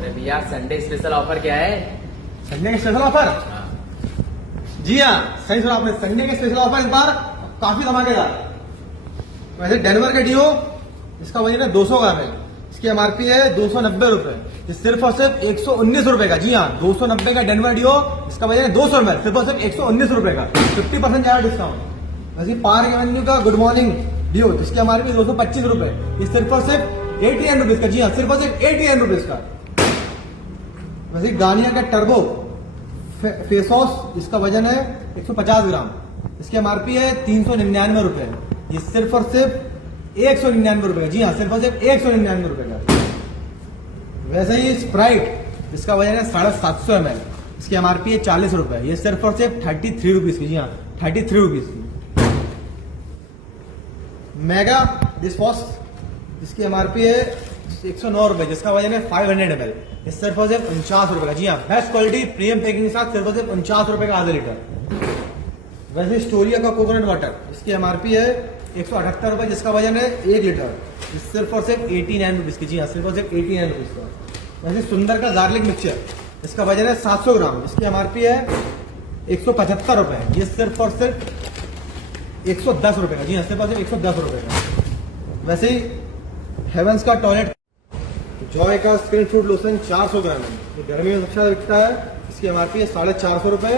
अरे भैया Sunday special offer क्या है? संडे के स्पेशल ऑफर? जी हाँ, सही सुना आपने। संडे के स्पेशल ऑफर इस बार काफी धमाकेदार। वैसे डेनवर का डिओ, इसका वजन है 200 ग्राम है। इसकी एमआरपी है 290 रुपए। ये सिर्फ और सिर्फ 119 रुपए का। जी हाँ, 290 का डेनवर डिओ, इसका वजन है 200 ml, सिर्फ और सिर्फ 119 रुपए का। 50% ज्यादा डिस्काउंट। वैसे पार्क एवेन्यू का गुड मॉर्निंग डिओ, इसकी एमआरपी 225 रुपए। ये सिर्फ और सिर्फ 89 रुपीज का। जी हाँ, सिर्फ और सिर्फ 89 रुपीज का। वैसे गार्नियर का टर्बो फेस वॉश, इसका वजन है 150 ग्राम। इसकी एमआरपी है 399 रुपए। ये सिर्फ और सिर्फ 199 रुपए का। जी हाँ, सिर्फ और सिर्फ 199 रुपए का। वैसे ही स्प्राइट, इसका वजन है 750 ml। इसकी एमआरपी है 40 रुपए। ये सिर्फ और सिर्फ 33 रुपीज की। जी हाँ, 33 रुपीज की। मेगा डिश वॉश, इसकी एमआरपी है 109 रुपए, जिसका वजन है 500 ml। ये सिर्फ और सिर्फ 49 रुपए का। जी हाँ, बेस्ट क्वालिटी प्रीमियम पैकिंग के साथ सिर्फ और सिर्फ 49 रुपए का आधा लीटर। वैसे स्टोरिया का कोकोनट वाटर, इसकी एमआरपी है 178 रुपए, जिसका वजन है 1 लीटर। सिर्फ और सिर्फ 89 रुपीज की। जी हाँ, सिर्फ और सिर्फ 89 रुपीज का। वैसे सुंदर का गार्लिक मिक्सचर, इसका वजन है 700 ग्राम। इसकी एमआरपी है 175 रुपए। ये सिर्फ और सिर्फ 110 रुपए का। जी हाँ, सिर्फ और सिर्फ 110 रुपए का। वैसे ही हेवंस का टॉयलेट जॉय का स्किन फ्रूट लोशन 400 ग्राम है। ये गर्मी में सबसे बिकता है। इसकी एमआरपी है 450 रुपए।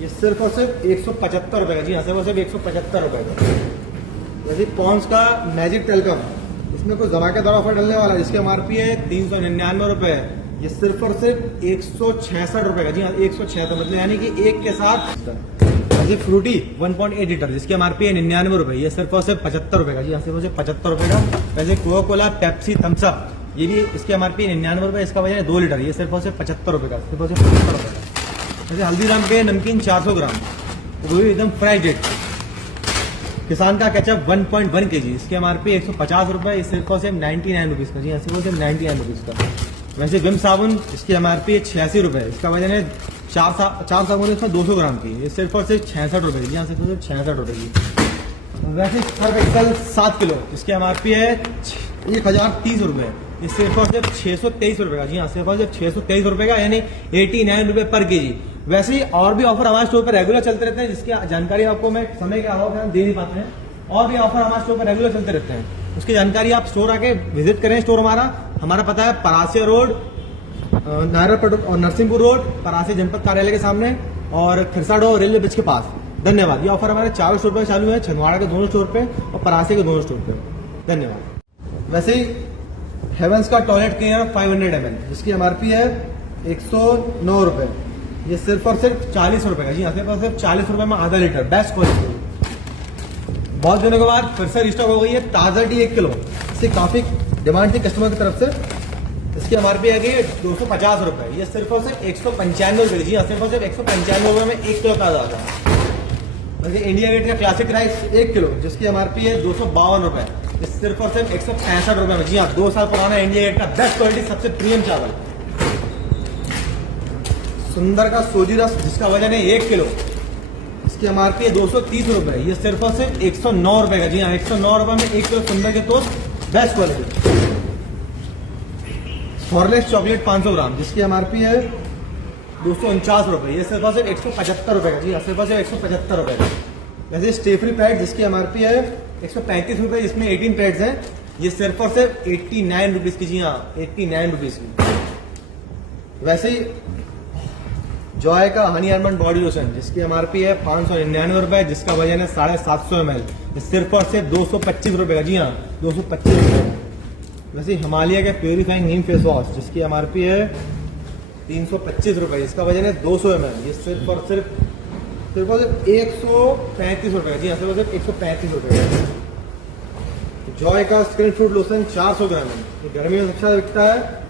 ये सिर्फ और सिर्फ 175 रुपए का। जी हाँ, सिर्फ और सिर्फ 175 रुपए का। वैसे पॉन्स का मैजिक टेलकम, इसमें कोई धमाकेदार ऑफर डलने वाला है। इसकी एमआरपी है 399 रुपए। ये सिर्फ और सिर्फ 166 रुपए का। जी हाँ, 166, मतलब यानी कि एक के साथ। वैसे फ्रूटी 1.8 लीटर, जिसकी एमआरपी है 99 रुपए। ये सिर्फ और सिर्फ 75 रुपए का। जी हाँ, सिर्फ और सिर्फ 75 रुपए का। वैसे Coca Cola, Pepsi, Thums Up, ये भी इसकी एमआरपी 99 रुपए। इसका वजन है 2 लीटर। ये सिर्फ और सिर्फ 75 रुपए का। सिर्फ और सिर्फ 75 रुपए का। वैसे हल्दीराम पे नमकीन 400 ग्राम, वो भी एकदम फ्राई डेट। किसान का केचप 1.1 kg, इसकी एमआरपी 150 रुपए। सिर्फ और सिर्फ 99 रुपीज का। जी हाँ, सिर्फ और सिर्फ 99 रुपीज का। वैसे विम साबुन, इसकी एमआरपी है 86 रुपए। इसका वजन है 4 साबुन है, इसमें 200 ग्राम की। ये सिर्फ और सिर्फ 66 रुपए की। जी हाँ, सिर्फ और सिर्फ 66 रुपए की। वैसे सर्फ एक्सल 7 किलो, इसकी एमआरपी है 1030 रुपए। ये सिर्फ और सिर्फ 623 रुपए का। जी हाँ, सिर्फ और सिर्फ 623 रुपए का, यानी 89 रुपए पर केजी। वैसे ही और भी ऑफर हमारे स्टोर पर रेगुलर चलते रहते हैं, जिसकी जानकारी आपको मैं समय के अभाव में दे नहीं पाते हैं। और भी ऑफर हमारे स्टोर पर रेगुलर चलते रहते हैं, उसकी जानकारी आप स्टोर आके विजिट करें। स्टोर हमारा पता है परासिया रोड, नायरा और नरसिंहपुर रोड, परासिया जनपद कार्यालय के सामने, और खिरसाडो रेलवे ब्रिज के पास। धन्यवाद। ये ऑफर हमारे 4 स्टोर पर चालू है, छिंदवाड़ा के दोनों स्टोर पे और परासिया के दोनों स्टोर पे। धन्यवाद। वैसे ही हेवंस का टॉयलेट क्लीनर 500 ml, जिसकी एमआरपी है 109 रुपए। ये सिर्फ और सिर्फ 40 रुपए का। जी हाँ, सिर्फ और सिर्फ 40 रुपए में आधा लीटर, बेस्ट क्वालिटी। बहुत दिनों के बाद फिर से रिस्टॉक हो गई है ताजा टी 1 किलो। इससे काफी डिमांड थी कस्टमर की तरफ से। इसकी एमआरपी है 250 रुपए। ये सिर्फ और सिर्फ 195 रुपए। जी हाँ, सिर्फ और सिर्फ 195 रुपए में 1 किलो ताजा आता है। वैसे इंडिया गेट का क्लासिक राइस 1 किलो, जिसकी एमआरपी है 252 रुपए। ये सिर्फ और सिर्फ 165 रुपए में। जी हाँ, 2 साल पुराना इंडिया गेट का बेस्ट क्वालिटी, सबसे प्रीमियम चावल। सुंदर का सूजी रस, जिसका वजन है 1 किलो, इसकी एमआरपी है 230 रुपए। ये सिर्फ और सिर्फ 109 रुपए का। जी हाँ, 109 रुपए में 1 किलो सुंदर के toast, best quality. Horlicks chocolate 500 ग्राम, जिसकी एमआरपी है 249 रुपए। ये सिर्फ और सिर्फ 175 रुपए का। जी हाँ, सिर्फ और सिर्फ 175 रुपए का। वैसे स्टेफरी पैड, जिसकी एमआरपी है 135 रुपए, जिसमें 18 पैड्स हैं। ये सिर्फ और सिर्फ 89 रुपीज की। जी हाँ, 89 रुपीज की। वैसे ही जॉय का हनी आलमंड बॉडी लोशन, जिसकी एमआरपी है 599 रुपए, जिसका वजन है 750 ml। ये सिर्फ और सिर्फ 225 रुपए का। जी हाँ, 225 रुपए। वैसे हिमालय का प्योरीफाइंग नीम फेस वॉश, जिसकी एमआरपी है 325 रुपए, इसका वजन है 200 ml। ये सिर्फ और सिर्फ 135 रुपए। जी हाँ, सिर्फ और सिर्फ 135 रुपए। जॉय का स्किन फ्रूट लोशन 400 ग्राम है। ये गर्मी में सबसे बिकता है।